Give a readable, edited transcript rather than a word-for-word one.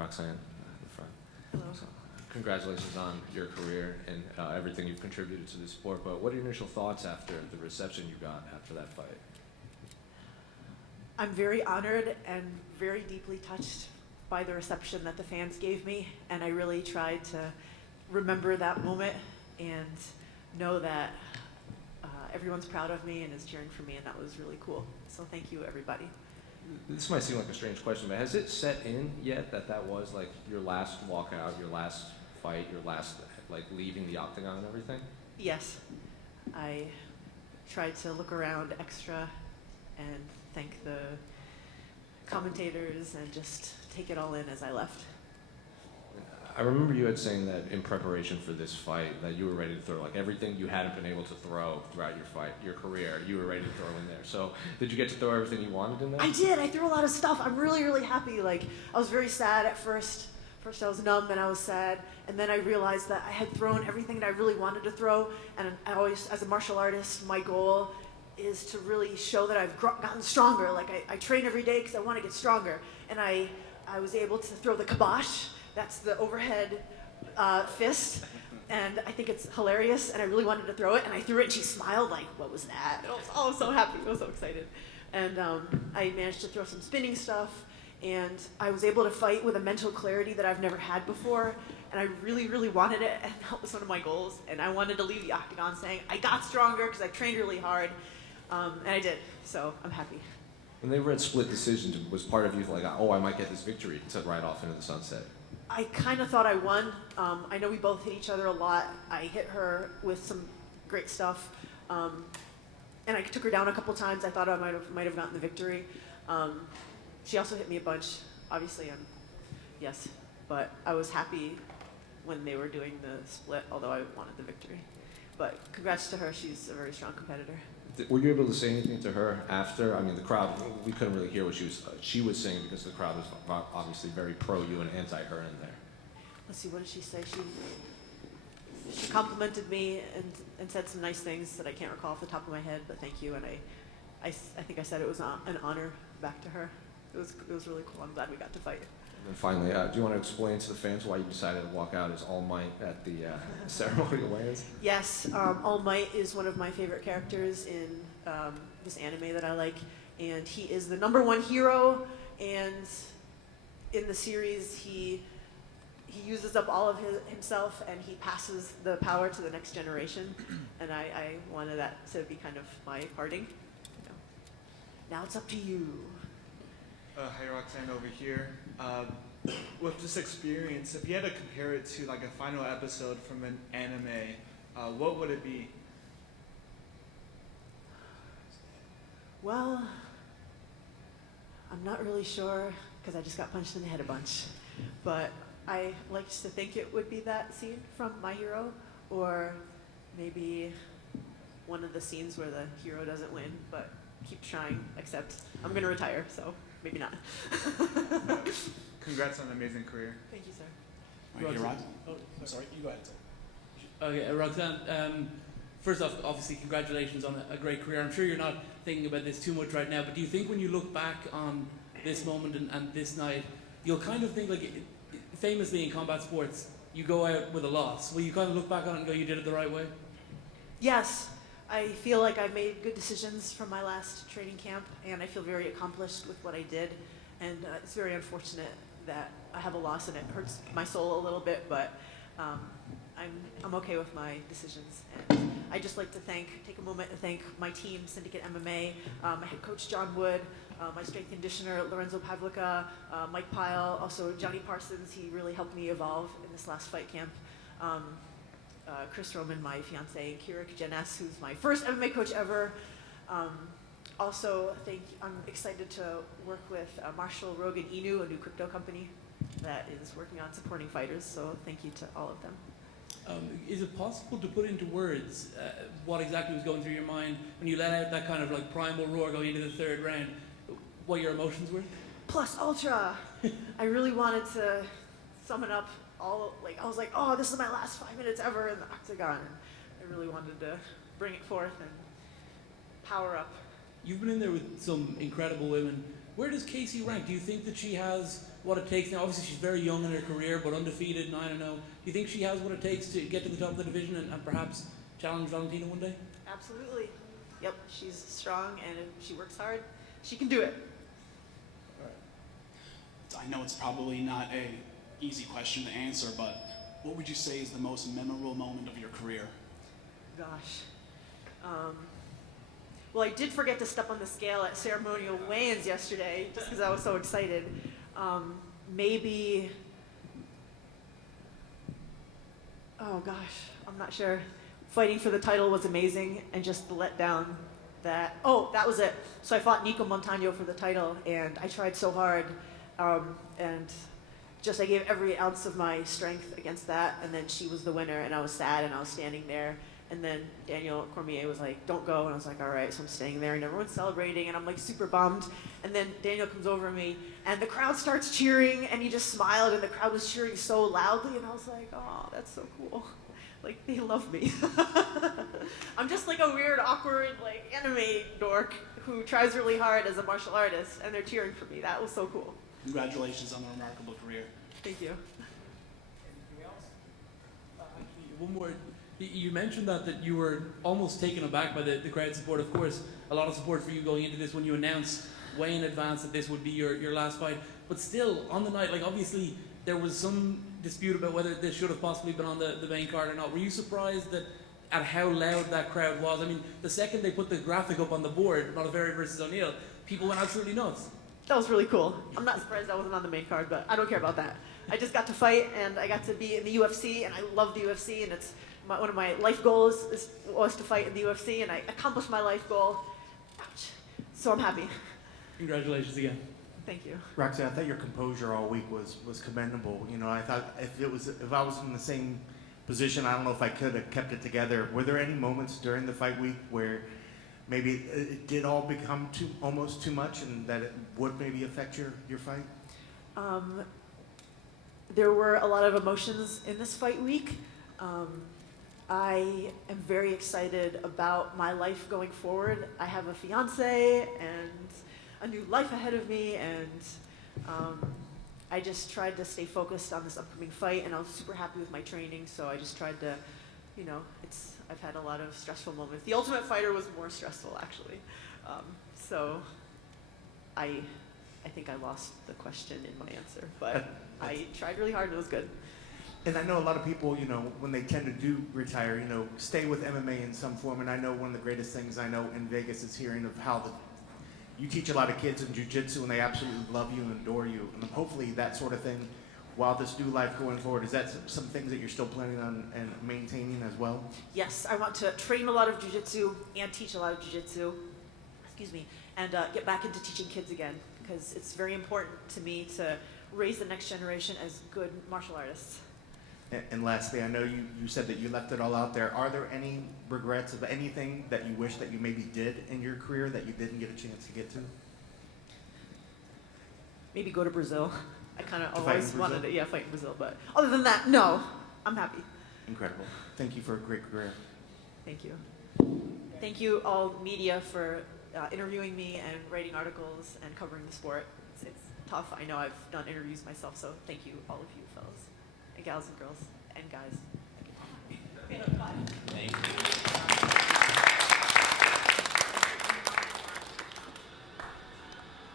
Roxanne in the front. Hello. So, congratulations on your career and everything you've contributed to the sport, but what are your initial thoughts after the reception you got after that fight? I'm very honored and very deeply touched by the reception that the fans gave me, and I really tried to remember that moment and know that everyone's proud of me and is cheering for me, and that was really cool. So thank you, everybody. This might seem like a strange question, but has it set in yet that that was like your last walkout, your last fight, your last like leaving the octagon and everything? Yes, I tried to look around extra and thank the commentators and just take it all in as I left. I remember you had saying that in preparation for this fight that you were ready to throw like everything you hadn't been able to throw throughout your career, you were ready to throw in there. So did you get to throw everything you wanted in there? I did. I threw a lot of stuff. I'm really, really happy. Like, I was very sad at first. First I was numb and I was sad, and then I realized that I had thrown everything that I really wanted to throw, and I always, as a martial artist, my goal is to really show that I've gotten stronger. Like, I train every day because I want to get stronger, and I was able to throw the kibosh. That's the overhead fist, and I think it's hilarious, and I really wanted to throw it, and I threw it, and she smiled like, what was that? And I was so happy. I was so excited. And I managed to throw some spinning stuff, and I was able to fight with a mental clarity that I've never had before, and I really, really wanted it, and that was one of my goals, and I wanted to leave the octagon saying, I got stronger because I trained really hard, and I did, so I'm happy. When they read split decisions, was part of you like, oh, I might get this victory to ride off into the sunset? I kind of thought I won. I know we both hit each other a lot. I hit her with some great stuff, and I took her down a couple times. I thought I might have gotten the victory. She also hit me a bunch. Obviously, yes, but I was happy when they were doing the split, although I wanted the victory. But congrats to her. She's a very strong competitor. Were you able to say anything to her after? I mean, the crowd, we couldn't really hear what she was saying because the crowd was obviously very pro you and anti her in there. Let's see, what did she say? She complimented me and said some nice things that I can't recall off the top of my head, but thank you. And I think I said it was an honor back to her. It was really cool. I'm glad we got to fight. And finally, do you want to explain to the fans why you decided to walk out as All Might at the ceremonial weigh-ins? Yes, All Might is one of my favorite characters in this anime that I like, and he is the #1 hero, and in the series he uses up all of himself and he passes the power to the next generation, and I wanted that to be kind of my parting. Now it's up to you. Hi, Roxanne over here. With this experience, if you had to compare it to like a final episode from an anime, what would it be? Well, I'm not really sure because I just got punched in the head a bunch, but I like to think it would be that scene from My Hero, or maybe one of the scenes where the hero doesn't win, but keep trying, except I'm going to retire, so maybe not. Congrats on an amazing career. Thank you, sir. Right, Roxanne. Oh, sorry, you go ahead. Okay, Roxanne, first off, obviously congratulations on a great career. I'm sure you're not thinking about this too much right now, but do you think when you look back on this moment and this night, you'll kind of think like, famously in combat sports, you go out with a loss. Will you kind of look back on it and go, you did it the right way? Yes, I feel like I've made good decisions from my last training camp, and I feel very accomplished with what I did, and it's very unfortunate that I have a loss and it hurts my soul a little bit, but I'm okay with my decisions. And I just like to take a moment to thank my team, Syndicate MMA, my head coach John Wood, my strength conditioner Lorenzo Pavlica, Mike Pyle, also Johnny Parsons. He really helped me evolve in this last fight camp. Chris Roman, my fiance, Kirik Jenes, who's my first MMA coach ever. Also, I'm excited to work with Marshall Rogan Inu, a new crypto company that is working on supporting fighters. So thank you to all of them. Is it possible to put into words what exactly was going through your mind when you let out that kind of like primal roar going into the third round? What your emotions were? Plus ultra. I really wanted to summon up I was like, oh, this is my last 5 minutes ever in the octagon. And I really wanted to bring it forth and power up. You've been in there with some incredible women. Where does Casey rank? Do you think that she has what it takes now? Obviously, she's very young in her career, but undefeated, 9-0. Do you think she has what it takes to get to the top of the division and perhaps challenge Valentina one day? Absolutely. Yep, she's strong, and if she works hard, she can do it. I know it's probably not a easy question to answer, but what would you say is the most memorable moment of your career? Gosh. Well, I did forget to step on the scale at ceremonial weigh-ins yesterday, just because I was so excited. Maybe, oh gosh, I'm not sure. Fighting for the title was amazing, and just the letdown that, that was it. So I fought Nico Montano for the title, and I tried so hard, and just I gave every ounce of my strength against that, and then she was the winner, and I was sad, and I was standing there. And then Daniel Cormier was like, don't go. And I was like, all right. So I'm staying there and everyone's celebrating and I'm like super bummed. And then Daniel comes over to me and the crowd starts cheering and he just smiled and the crowd was cheering so loudly. And I was like, oh, that's so cool. Like, they love me. I'm just like a weird, awkward, like anime dork who tries really hard as a martial artist and they're cheering for me. That was so cool. Congratulations on a remarkable career. Thank you. Anything else? Actually, one more. You mentioned that you were almost taken aback by the crowd support. Of course, a lot of support for you going into this when you announced way in advance that this would be your last fight. But still, on the night, like obviously there was some dispute about whether this should have possibly been on the main card or not. Were you surprised at how loud that crowd was? I mean, the second they put the graphic up on the board, Modafferi versus O'Neill, people went absolutely nuts. That was really cool. I'm not surprised I wasn't on the main card, but I don't care about that. I just got to fight and I got to be in the UFC and I love the UFC and it's one of my life goals was to fight in the UFC, and I accomplished my life goal. Ouch. So I'm happy. Congratulations again. Thank you. Roxanne, I thought your composure all week was commendable. You know, I thought if I was in the same position, I don't know if I could have kept it together. Were there any moments during the fight week where maybe it did all become almost too much, and that it would maybe affect your fight? There were a lot of emotions in this fight week. I am very excited about my life going forward. I have a fiance and a new life ahead of me, and I just tried to stay focused on this upcoming fight, and I was super happy with my training, so I just tried to, I've had a lot of stressful moments. The Ultimate Fighter was more stressful, actually. So I think I lost the question in my answer, but I tried really hard and it was good. And I know a lot of people, when they tend to do retire, stay with MMA in some form. And I know one of the greatest things I know in Vegas is hearing of how you teach a lot of kids in jiu-jitsu and they absolutely love you and adore you. And hopefully that sort of thing, while this new life going forward, is that some things that you're still planning on and maintaining as well? Yes, I want to train a lot of jiu-jitsu and teach a lot of jiu-jitsu, and get back into teaching kids again, because it's very important to me to raise the next generation as good martial artists. And lastly, I know you said that you left it all out there. Are there any regrets of anything that you wish that you maybe did in your career that you didn't get a chance to get to? Maybe go to Brazil. I kind of To fight in always Brazil? wanted to, fight in Brazil. But other than that, no, I'm happy. Incredible. Thank you for a great career. Thank you. Thank you all media for interviewing me and writing articles and covering the sport. It's tough. I know I've done interviews myself, so thank you, all of you fellas and gals and girls and guys. Thank you. Okay, bye. Thank you.